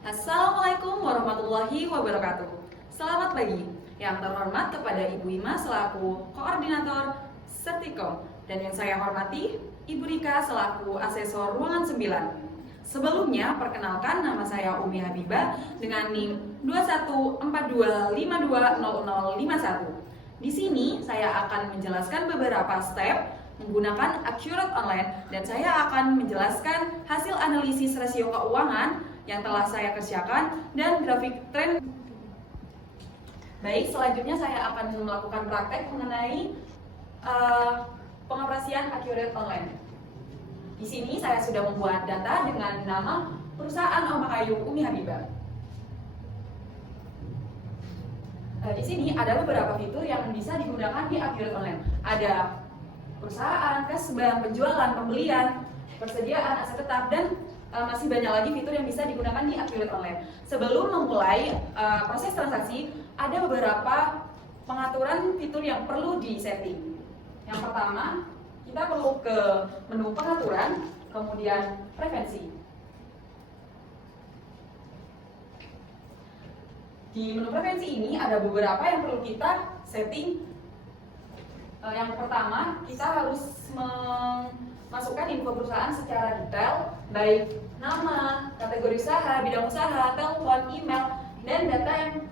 Assalamualaikum warahmatullahi wabarakatuh. Selamat pagi. Yang terhormat kepada Ibu Ima selaku Koordinator Sertikom dan yang saya hormati Ibu Rika selaku Asesor Ruangan 9. Sebelumnya, perkenalkan nama saya Umi Habibah dengan NIM 2142520051. Di sini saya akan menjelaskan beberapa step menggunakan Accurate Online dan saya akan menjelaskan hasil analisis rasio keuangan yang telah saya kerjakan dan grafik tren. Baik, selanjutnya saya akan melakukan praktek mengenai pengoperasian Accurate Online. Di sini saya sudah membuat data dengan nama perusahaan Omakayu Umi Habibah. Di sini ada beberapa fitur yang bisa digunakan di Accurate Online. Ada perusahaan, kasbah, penjualan, pembelian, persediaan aset tetap, dan masih banyak lagi fitur yang bisa digunakan di Accurate Online. Sebelum memulai proses transaksi, ada beberapa pengaturan fitur yang perlu di-setting. Yang pertama, kita perlu ke menu pengaturan, kemudian preferensi. Di menu preferensi ini ada beberapa yang perlu kita setting. Yang pertama, kita harus memasukkan info perusahaan secara detail, baik nama, kategori usaha, bidang usaha, telepon, email, dan data yang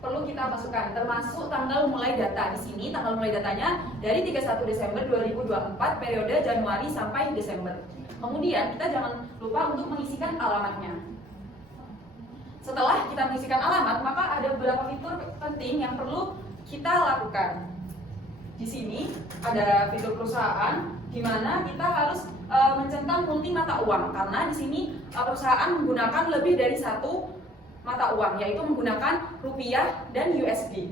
perlu kita masukkan, termasuk tanggal mulai data. Di sini tanggal mulai datanya dari 31 Desember 2024 periode Januari sampai Desember. Kemudian kita jangan lupa untuk mengisikan alamatnya. Setelah kita mengisikan alamat, maka ada beberapa fitur penting yang perlu kita lakukan. Di sini ada fitur perusahaan di mana kita harus mencentang multi mata uang, karena di sini perusahaan menggunakan lebih dari satu mata uang, yaitu menggunakan rupiah dan USD.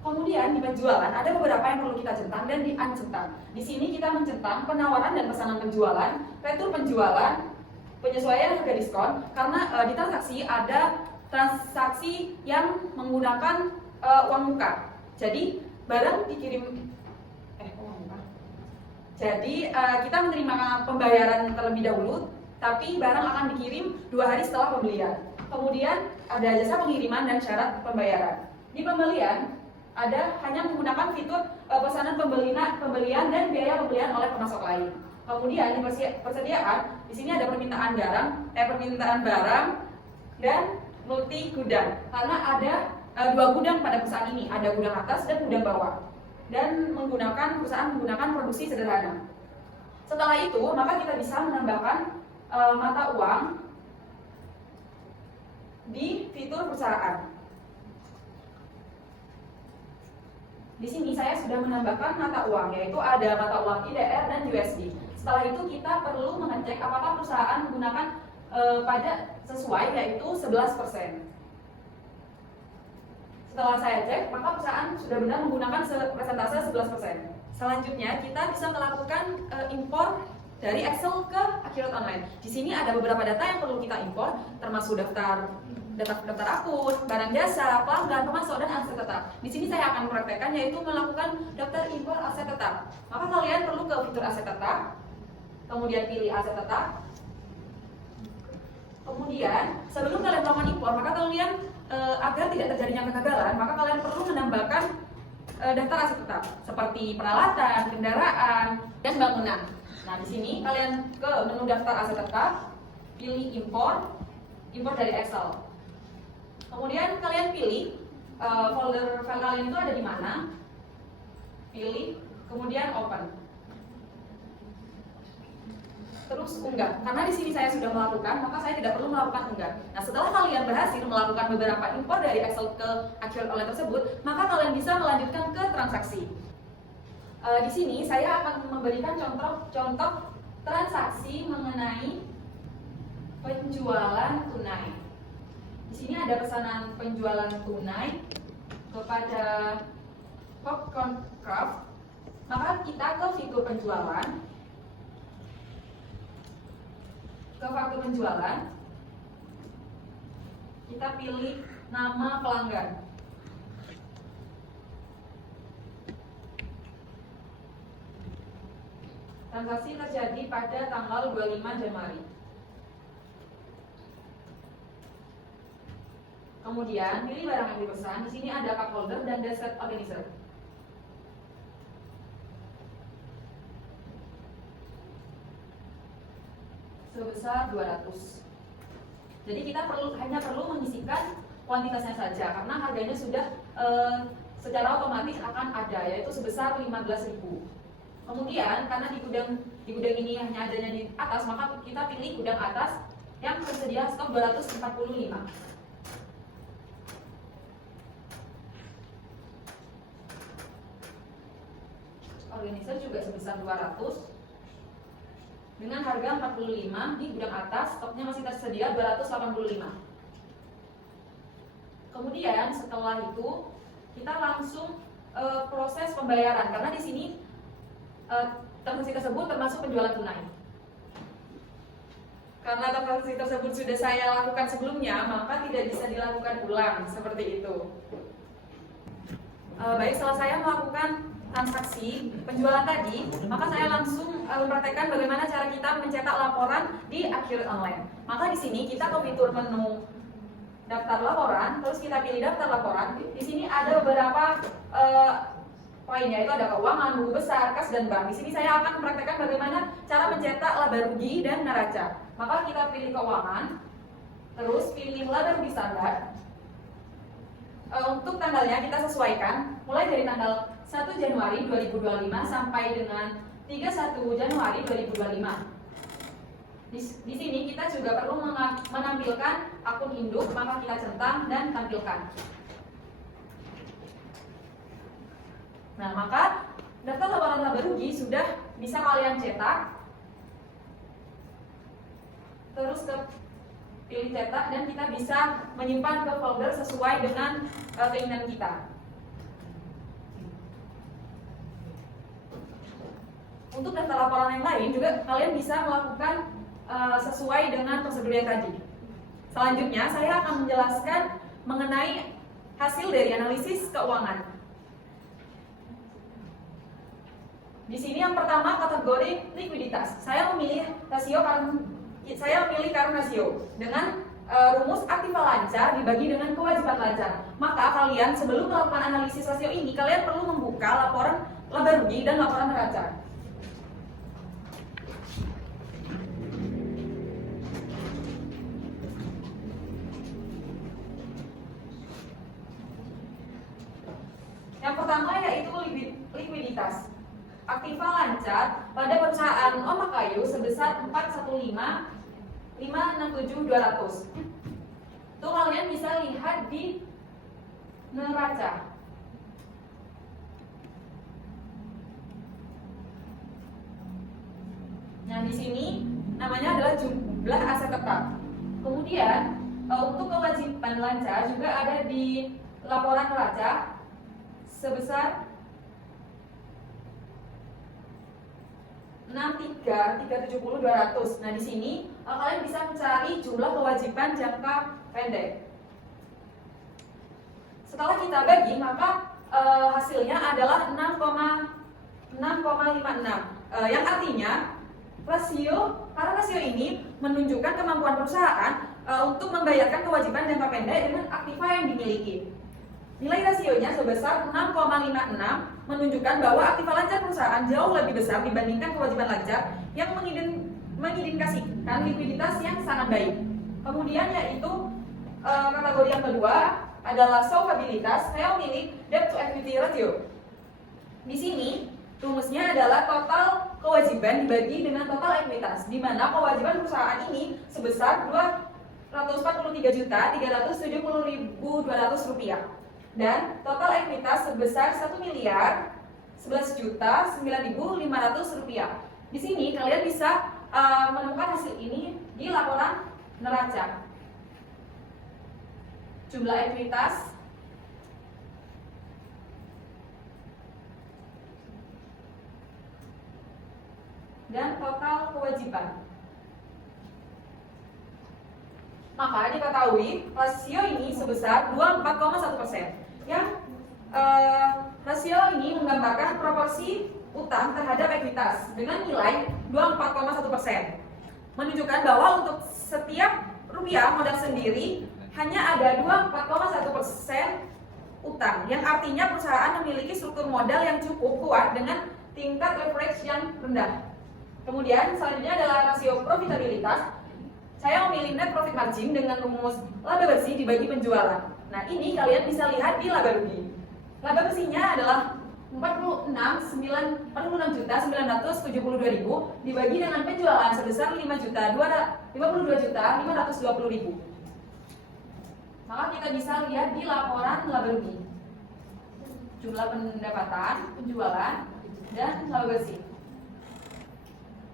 Kemudian di penjualan ada beberapa yang perlu kita centang dan di-uncentang. Di sini kita mencentang penawaran dan pesanan penjualan, retur penjualan, penyesuaian harga diskon, karena di transaksi ada transaksi yang menggunakan uang muka. Jadi barang dikirim kita menerima pembayaran terlebih dahulu, tapi barang akan dikirim 2 hari setelah pembelian. Kemudian ada jasa pengiriman dan syarat pembayaran. Di pembelian ada hanya menggunakan fitur pesanan pembelian dan biaya pembelian oleh pemasok lain. Kemudian di persediaan, di sini ada permintaan barang dan multi gudang, karena ada 2 gudang pada perusahaan ini, ada gudang atas dan gudang bawah, dan perusahaan menggunakan produksi sederhana. Setelah itu, maka kita bisa menambahkan mata uang di fitur perusahaan. Di sini saya sudah menambahkan mata uang, yaitu ada mata uang IDR dan USD. Setelah itu kita perlu mengecek apakah perusahaan menggunakan pajak sesuai, yaitu 11%. Setelah saya cek, maka perusahaan sudah benar menggunakan persentase 11%. Selanjutnya, kita bisa melakukan impor dari Excel ke Accurate Online. Di sini ada beberapa data yang perlu kita impor, termasuk daftar akun, barang jasa, pelanggan, pemasok, dan aset tetap. Di sini saya akan mempraktekkan, yaitu melakukan daftar impor aset tetap. Maka kalian perlu ke fitur aset tetap, kemudian pilih aset tetap. Kemudian, sebelum kalian melakukan impor, maka kalian agar tidak terjadinya kegagalan, maka kalian perlu menambahkan daftar aset tetap seperti peralatan, kendaraan, dan bangunan. Nah, di sini kalian ke menu daftar aset tetap, pilih impor dari Excel. Kemudian kalian pilih folder file kalian itu ada di mana, pilih, kemudian open. Terus unggah, karena di sini saya sudah melakukan, maka saya tidak perlu melakukan unggah. Nah, setelah kalian berhasil melakukan beberapa impor dari Excel ke Accurate Online tersebut, maka kalian bisa melanjutkan ke transaksi. Di sini saya akan memberikan contoh transaksi mengenai penjualan tunai. Di sini ada pesanan penjualan tunai kepada Popcorn Craft. Maka kita ke fitur penjualan, ke faktur penjualan, kita pilih nama pelanggan. Transaksi terjadi pada tanggal 25 Januari. Kemudian pilih barang yang dipesan. Di sini ada cup holder dan dessert organizer. Sebesar 200. Jadi kita hanya perlu mengisikan kuantitasnya saja karena harganya sudah secara otomatis akan ada, yaitu sebesar 15.000. Kemudian karena di gudang ini hanya adanya di atas, maka kita pilih gudang atas yang tersedia stok 245. Organizer juga sebesar 200 dengan harga 45. Di gudang atas stoknya masih tersedia 285. Kemudian setelah itu kita langsung proses pembayaran karena di sini transaksi tersebut termasuk penjualan tunai. Karena transaksi tersebut sudah saya lakukan sebelumnya, maka tidak bisa dilakukan ulang seperti itu. Baik, setelah saya melakukan transaksi penjualan tadi, maka saya langsung mempraktekkan bagaimana cara kita mencetak laporan di akhir online. Maka di sini kita ke fitur menu daftar laporan, terus kita pilih daftar laporan. Di sini ada beberapa poin, yaitu ada keuangan, buku besar, kas, dan bank. Di sini saya akan mempraktekkan bagaimana cara mencetak laba rugi dan neraca. Maka kita pilih keuangan, terus pilih laba rugi standar. Untuk tanggalnya kita sesuaikan mulai dari tanggal 1 Januari 2025 sampai dengan 31 Januari 2025. Di sini kita juga perlu menampilkan akun induk, maka kita centang dan tampilkan. Nah, maka daftar laporan laba rugi sudah bisa kalian cetak. Terus pilih cetak dan kita bisa menyimpan ke folder sesuai dengan keinginan kita. Untuk daftar laporan yang lain juga kalian bisa melakukan sesuai dengan prosedur yang tadi. Selanjutnya saya akan menjelaskan mengenai hasil dari analisis keuangan. Di sini yang pertama kategori likuiditas. Saya memilih current ratio dengan rumus aktiva lancar dibagi dengan kewajiban lancar. Maka kalian sebelum melakukan analisis rasio ini, kalian perlu membuka laporan laba rugi dan laporan neraca. Yang pertama yaitu likuiditas. Aktiva lancar pada perusahaan Oma Kayu sebesar 415.567.200. Itu kalian bisa lihat di neraca. Nah, di sini namanya adalah jumlah aset tetap. Kemudian untuk kewajiban lancar juga ada di laporan neraca sebesar 63.370.200. Nah, di sini kalian bisa mencari jumlah kewajiban jangka pendek. Setelah kita bagi, maka hasilnya adalah 6,56. Yang artinya karena rasio ini menunjukkan kemampuan perusahaan untuk membayarkan kewajiban jangka pendek dengan aktiva yang dimiliki. Nilai rasionya sebesar 6,56 menunjukkan bahwa aktiva lancar perusahaan jauh lebih besar dibandingkan kewajiban lancar yang mengindikasikan likuiditas yang sangat baik. Kemudian yaitu kategori yang kedua adalah solvabilitas. Saya memilih debt to equity ratio. Di sini rumusnya adalah total kewajiban dibagi dengan total ekuitas, di mana kewajiban perusahaan ini sebesar 243.370.200 dan total ekuitas sebesar 1.011.009.500 rupiah. Di sini kalian bisa menemukan hasil ini di laporan neraca. Jumlah ekuitas dan total kewajiban. Maka diketahui rasio ini sebesar 24,1%. Yang rasio ini menggambarkan proporsi utang terhadap ekuitas dengan nilai 24,1%. Menunjukkan bahwa untuk setiap rupiah modal sendiri hanya ada 24,1% utang, yang artinya perusahaan memiliki struktur modal yang cukup kuat dengan tingkat leverage yang rendah. Kemudian selanjutnya adalah rasio profitabilitas. Saya memilih net profit margin dengan rumus laba bersih dibagi penjualan. Nah, ini kalian bisa lihat di laba rugi. Laba bersihnya adalah 46.972.000 dibagi dengan penjualan sebesar 52.520.000. Maka kita bisa lihat di laporan laba rugi. Jumlah pendapatan, penjualan, dan laba bersih.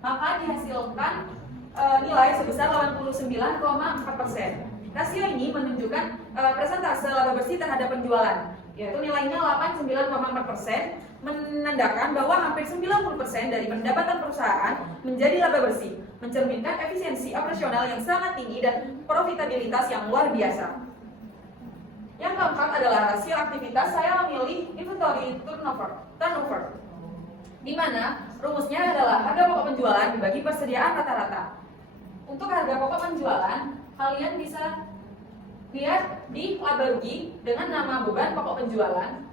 Maka dihasilkan nilai sebesar 89,4%. Rasio ini menunjukkan persentase laba bersih terhadap penjualan, yaitu nilainya 89,4%, menandakan bahwa hampir 90% dari pendapatan perusahaan menjadi laba bersih, mencerminkan efisiensi operasional yang sangat tinggi dan profitabilitas yang luar biasa. Yang keempat adalah rasio aktivitas. Saya memilih inventory turnover, di mana rumusnya adalah harga pokok penjualan dibagi persediaan rata-rata. Untuk harga pokok penjualan, kalian bisa lihat di laba rugi dengan nama beban pokok penjualan.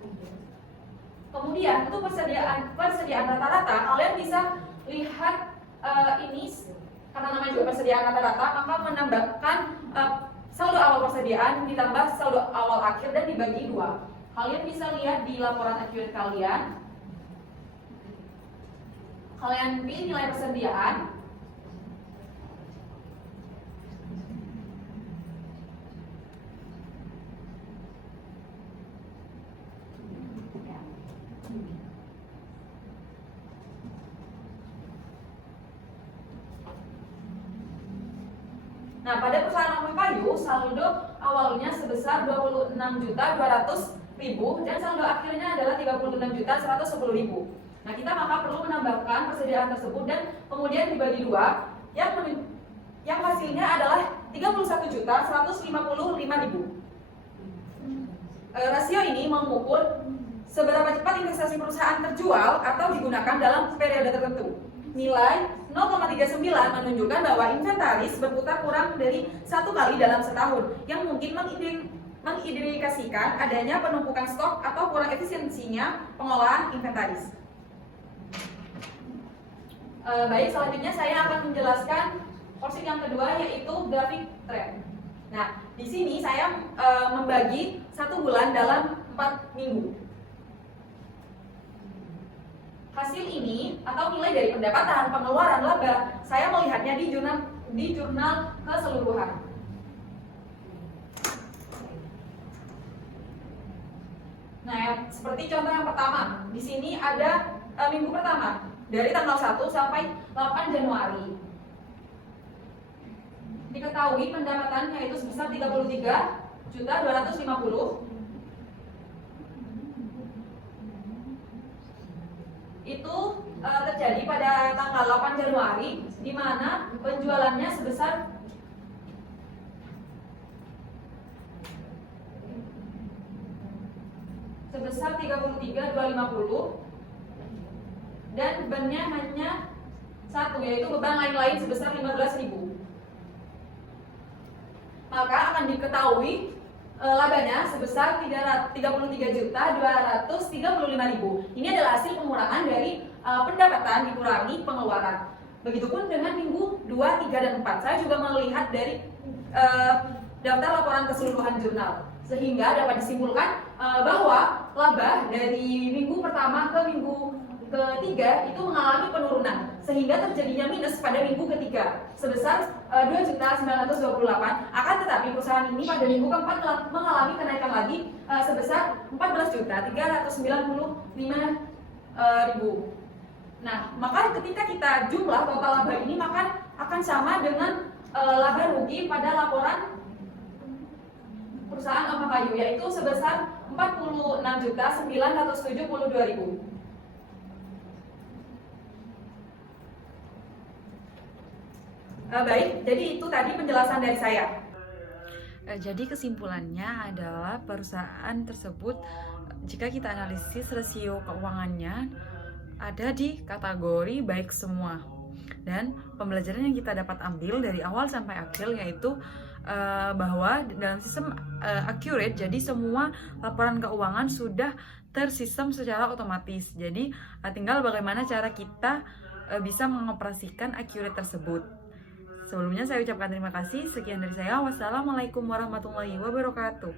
Kemudian untuk persediaan rata-rata, kalian bisa lihat ini karena namanya juga persediaan rata-rata, maka menambahkan saldo awal persediaan ditambah saldo awal akhir dan dibagi 2. Kalian bisa lihat di laporan acuan kalian. Kalian pilih nilai persediaan. Nah, pada perusahaan Ampe Kayu, saldo awalnya sebesar 26.200.000 dan saldo akhirnya adalah 36.110.000. Nah, kita maka perlu menambahkan persediaan tersebut dan kemudian dibagi 2, yang hasilnya adalah 31.155.000. Rasio ini mengukur seberapa cepat investasi perusahaan terjual atau digunakan dalam periode tertentu. Nilai 0,39 menunjukkan bahwa inventaris berputar kurang dari 1 kali dalam setahun, yang mungkin mengindikasikan adanya penumpukan stok atau kurang efisiensinya pengolahan inventaris. Baik, selanjutnya saya akan menjelaskan porsi yang kedua, yaitu grafik trend. Nah, di sini saya membagi 1 bulan dalam 4 minggu. Hasil ini atau nilai dari pendapatan, pengeluaran, laba, saya melihatnya di jurnal keseluruhan. Nah, seperti contoh yang pertama, di sini ada minggu pertama dari tanggal 1 sampai 8 Januari. Diketahui pendapatannya itu sebesar 33.250.000. Itu terjadi pada tanggal 8 Januari, di mana penjualannya sebesar sebesar 33.250 dan bebannya hanya 1, yaitu beban lain-lain sebesar 15.000. Maka akan diketahui labanya sebesar 33.235.000. Ini adalah hasil pengurangan dari pendapatan dikurangi pengeluaran. Begitupun dengan minggu 2, 3, dan 4. Saya juga melihat dari daftar laporan keseluruhan jurnal, sehingga dapat disimpulkan bahwa laba dari minggu pertama ke minggu ketiga itu mengalami penurunan, sehingga terjadinya minus pada minggu ketiga sebesar 2.928. Akan tetapi perusahaan ini pada minggu keempat mengalami kenaikan lagi sebesar 14.395.000. Nah, maka ketika kita jumlah total laba ini maka akan sama dengan laba rugi pada laporan perusahaan Ampe Kayu, yaitu sebesar 46.972.000. Baik, jadi itu tadi penjelasan dari saya. Jadi kesimpulannya adalah perusahaan tersebut, jika kita analisis rasio keuangannya ada di kategori baik semua. Dan pembelajaran yang kita dapat ambil dari awal sampai akhir yaitu bahwa dalam sistem accurate, jadi semua laporan keuangan sudah tersistem secara otomatis. Jadi tinggal bagaimana cara kita bisa mengoperasikan accurate tersebut. Sebelumnya saya ucapkan terima kasih. Sekian dari saya. Wassalamualaikum warahmatullahi wabarakatuh.